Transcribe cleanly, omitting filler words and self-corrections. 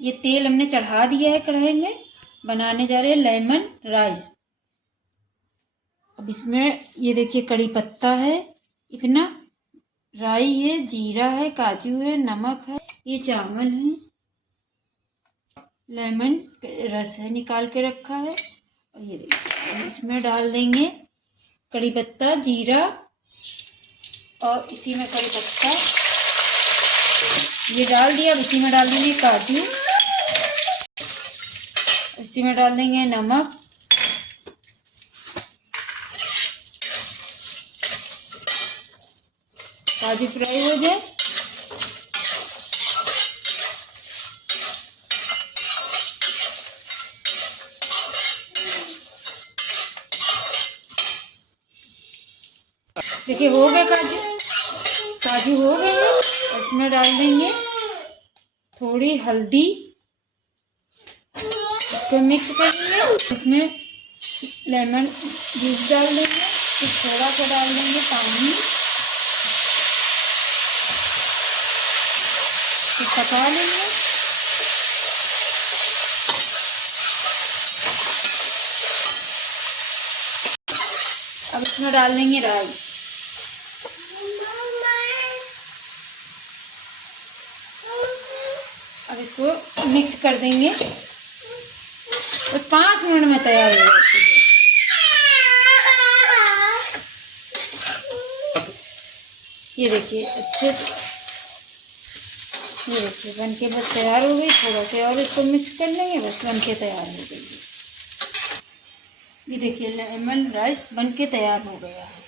ये तेल हमने चढ़ा दिया है कढ़ाई में। बनाने जा रहे हैं लेमन राइस। अब इसमें ये देखिए कड़ी पत्ता है, इतना राई है, जीरा है, काजू है, नमक है, ये चावल है, लेमन रस है निकाल के रखा है। और ये देखिए इसमें डाल देंगे कड़ी पत्ता, जीरा, और इसी में कड़ी पत्ता ये डाल दिया। अब इसी में डाल देंगे काजू, इसी में डाल देंगे नमक, काजू फ्राई हो जाए। देखिए हो गए काजू हो गए हैं। और इसमें डाल देंगे थोड़ी हल्दी, इसको मिक्स करेंगे। इसमें लेमन जूस डाल देंगे, फिर थोड़ा सा डाल देंगे पानी, फिर पका लेंगे। अब इसमें डाल देंगे राई, अब इसको मिक्स कर देंगे और 5 मिनट में तैयार हो जाती है। ये देखिए अच्छे से, ये देखिए बन के बस तैयार हो गई। थोड़ा सा और इसको मिक्स कर लेंगे, बस बन के तैयार हो गई। ये देखिए लेमन राइस बन के तैयार हो गया है।